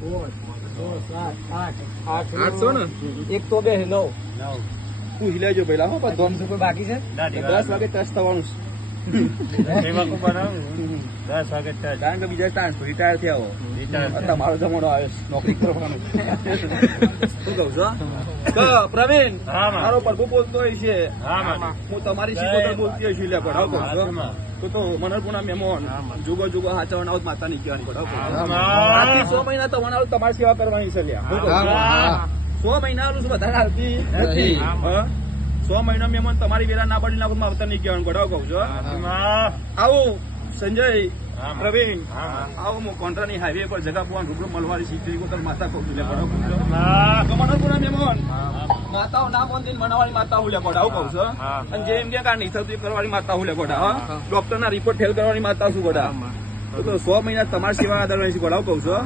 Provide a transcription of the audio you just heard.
800 ને એક તો બે 9 પૂછી લેજો પેલા હો પણ 200 કોઈ બાકી છે 10 વાગે ટચ થવાનું છે કારણ કે બીજા ચાન્સ રિટાયર થયા હો તમારો જમાનો આવે નોકરી કરવાનું શું કહું છો પ્રવીણ મારો પ્રભુ બોલતો હોય છે હું તમારી શીખોતર બોલતી હોય છું એટલે પડાવ કહું છું તો મનરપુરના મહેમાન જુગો જુગો હાચવણ આવું માતા ની કહેવાની પડાવ 6 મહિના તમારી સેવા કરવાની છે 6 મહિના વધારે હાલતી નથી 6 મહિના મહેમાન તમારી વેરા ના પડી નાખો માવતર નહીં કહેવાનું પડાવ કહું છું આવું સંજય પ્રવીણ આવું હું કોન્ટ્રાની હાઈવે પર જગા પોવાન રૂબરૂ મળવાની શીખી માતા કહું છું મનરપુરના મહેમાન માતાઓ ના મંદિર બનાવવાની માતા હું લે પડાવ કહું છું અને જેમ કે નહીં થતું કરવાની માતા હું લે પડા ડોક્ટર ના રિપોર્ટ ફેલ કરવાની માતા શું પડા તો 100 મહિના તમારી સેવા આદર પડાવ કહું છું